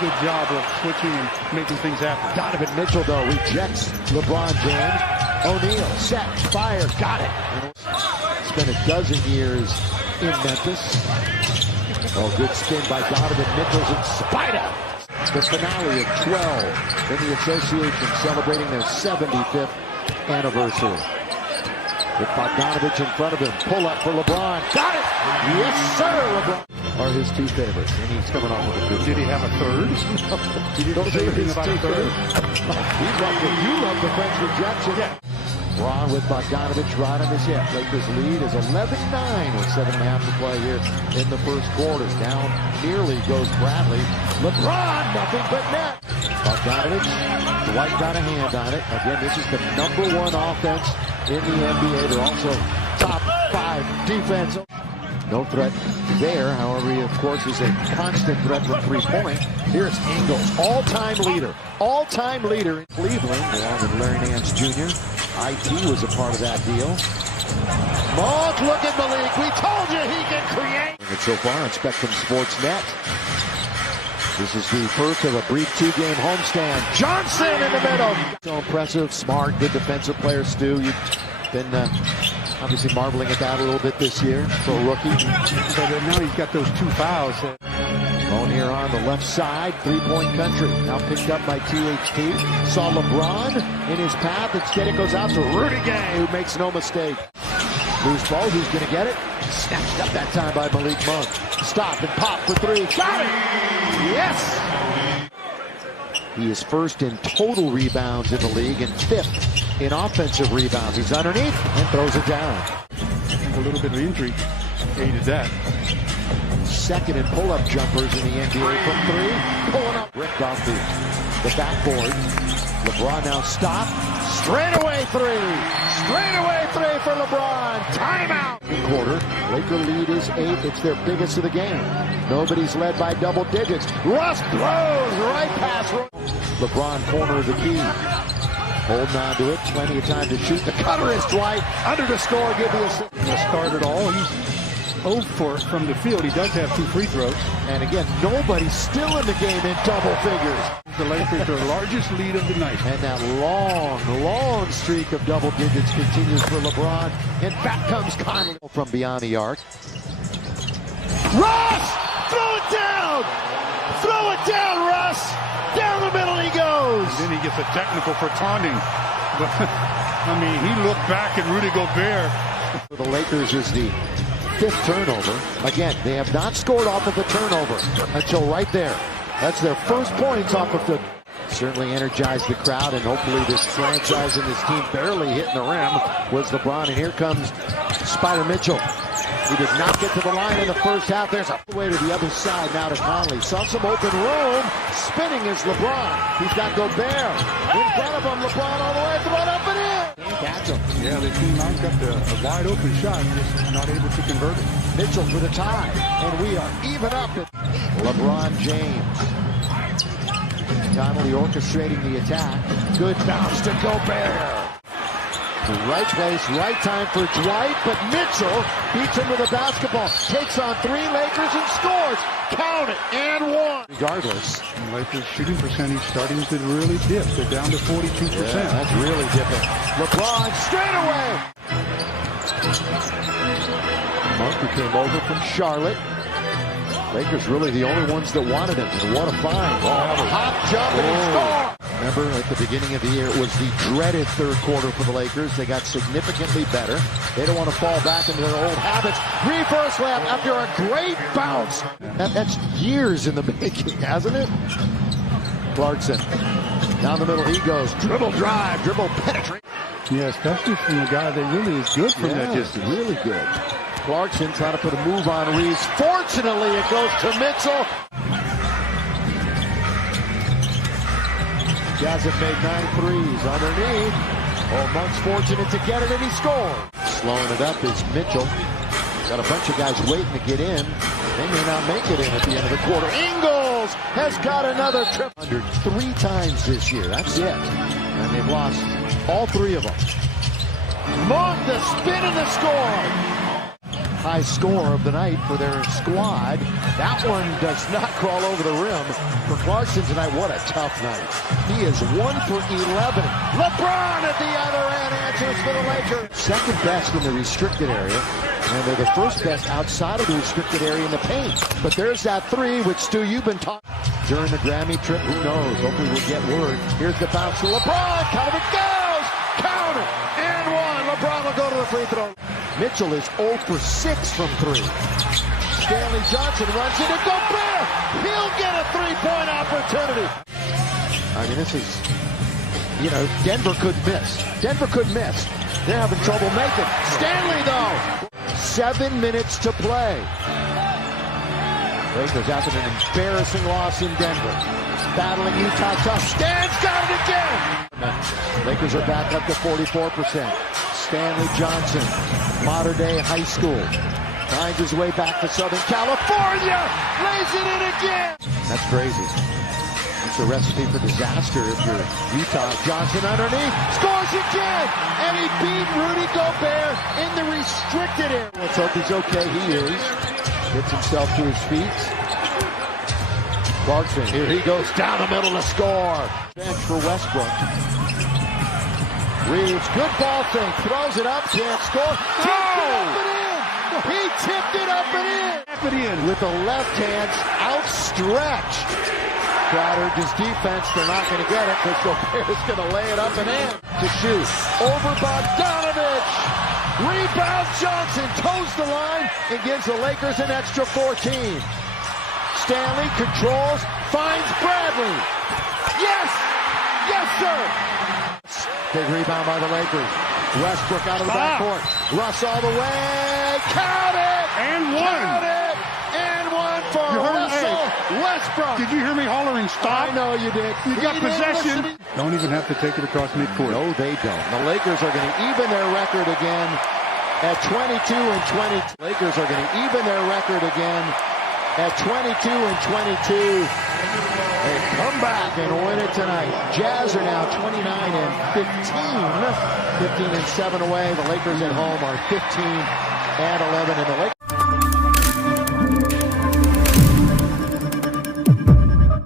good job of switching and making things happen. Donovan Mitchell, though, rejects LeBron James. O'Neal, set, fire, got it. Spent a dozen years in Memphis. Oh, good spin by Donovan Mitchell and Spider. The finale of 12 in the association, celebrating their 75th anniversary. With Bogdanovich in front of him, pull up for LeBron. Got it! Yes, sir, LeBron. Are his two favorites, and he's coming off with a good. Did he have a third? Did you don't say anything about a third? You love the French rejection. Yeah. Braun with Bogdanovich right on his hip. Lakers lead is 11-9 with 7.5 to play here in the first quarter. Down nearly goes Bradley. LeBron, nothing but net. Bogdanovich, Dwight got a hand on it. Again, this is the #1 offense in the NBA. They're also top 5 defense. No threat there. However, he, of course, is a constant threat from three-point. Here's Ingles, all-time leader in Cleveland, along with Larry Nance Jr. IT was a part of that deal. Monk, look at Malik. We told you he can create. And so far on Spectrum Sports Net. This is the first of a brief 2-game homestand. Johnson in the middle. So impressive, smart, good defensive player, Stu. You've been obviously marveling at that a little bit this year for a rookie. So now he's got those 2 fouls. Bone here on the left side, three-point country. Now picked up by THT. Saw LeBron in his path. Instead it goes out to Rudy Gay, who makes no mistake. Loose ball, who's going to get it? Snatched up that time by Malik Monk. Stop and pop for 3. Got it! Yes! He is first in total rebounds in the league and 5th in offensive rebounds. He's underneath and throws it down. I think a little bit of injury aided that. Second in pull-up jumpers in the NBA from 3. Pulling up. Ripped off the backboard. LeBron now stop. Straightaway 3. Straightaway 3 for LeBron. Timeout. Quarter. Laker lead is 8. It's their biggest of the game. Nobody's led by double digits. Russ blows right past. LeBron corner of the key. Holding on to it. Plenty of time to shoot. The cutter is Dwight. Under the score. Give the assist. Start it all. He's 0 for from the field. He does have 2 free throws. And again, nobody's still in the game in double figures. The Lakers, their largest lead of the night. And that long streak of double digits continues for LeBron. And back comes Conley from beyond the arc. Russ! Throw it down! Throw it down, Russ! Down the middle he goes! And then he gets a technical for taunting. But, I mean, he looked back at Rudy Gobert. For the Lakers is the 5th turnover. Again, they have not scored off of a turnover until right there. That's their first points off of the... Certainly energized the crowd, and hopefully this franchise and this team barely hitting the rim was LeBron. And here comes Spider Mitchell. He did not get to the line in the first half. There's a way to the other side now to Conley. Saw some open room. Spinning is LeBron. He's got Gobert. In front of him, LeBron all the way. Throw it up and in. Can't catch him. Yeah, the team now got a wide open shot, just not able to convert it. Mitchell for the tie. And we are even up at LeBron James. Conley orchestrating the attack. Good bounce to Gobert. Right place, right time for Dwight, but Mitchell beats him with a basketball. Takes on 3 Lakers and scores. Count it, and 1. Regardless. And Lakers shooting percentage starting to really dip. They're down to 42%. Yeah, that's really dipping. LeBron straight away. Monk, who came over from Charlotte. Lakers really the only ones that wanted him. And what a find. Hop jump and he scored. Remember, at the beginning of the year, it was the dreaded third quarter for the Lakers. They got significantly better. They don't want to fall back into their old habits. Reverse layup after a great bounce. That's years in the making, hasn't it? Clarkson. Down the middle he goes. Dribble drive, dribble penetrate. Yeah, especially from a guy that really is good from that distance. Really good. Clarkson trying to put a move on Reeves. Fortunately, it goes to Mitchell. Hasn't made 9 threes underneath. Oh, Monk's fortunate to get it, and he scored. Slowing it up is Mitchell. Got a bunch of guys waiting to get in. They may not make it in at the end of the quarter. Ingles has got another trip. Under 3 times this year. That's it. And they've lost all 3 of them. Monk, the spin and the score. high score of the night for their squad. That one does not crawl over the rim for Clarkson tonight. What a tough night. He is 1 for 11. LeBron at the other end answers for the Lakers. Second best in the restricted area, and they're the first best outside of the restricted area in the paint. But there's that three, which, Stu, you've been talking during the Grammy trip. Who knows? Hopefully we'll get word. Here's the bounce to LeBron. Count it goes! Count it! And one. LeBron will go to the free throw. Mitchell is 0 for 6 from 3. Stanley Johnson runs into Gobert. He'll get a three-point opportunity. I mean, this is, Denver could miss. Denver could miss. They're having trouble making. Stanley, though. 7 minutes to play. Lakers after an embarrassing loss in Denver. Battling Utah tough. Stan's got it again. Lakers are back up to 44%. Stanley Johnson, modern day high school, finds his way back to Southern California. Lays it in again. That's crazy. It's a recipe for disaster if you're Utah. Johnson underneath, scores again, and he beat Rudy Gobert in the restricted area. Let's hope he's okay. He is. Gets himself to his feet. Clarkson, here he goes down the middle to score. Bench for Westbrook. Reeves, good ball fake, throws it up, can't score. Tipped it up and in. He tipped it up and in. Tap it in with the left hand outstretched. Crowder, his defense, they're not going to get it because Gobert's going to lay it up and in to shoot. Over Bogdanovich. Rebound Johnson, toes the line and gives the Lakers an extra 14. Stanley controls, finds Bradley. Yes! Yes, sir! Big rebound by the Lakers. Westbrook out of the backcourt. Russ all the way. Count it! And one! Count it! And one for Russell Westbrook. Did you hear me hollering stop? I know you did. You got possession. Don't even have to take it across midcourt. No, they don't. The Lakers are going to even their record again at 22 and 20. Lakers are going to even their record again at 22 and 22. They come back and win it tonight. Jazz are now 29 and 15. 15 and 7 away. The Lakers at home are 15 and 11. And the Lakers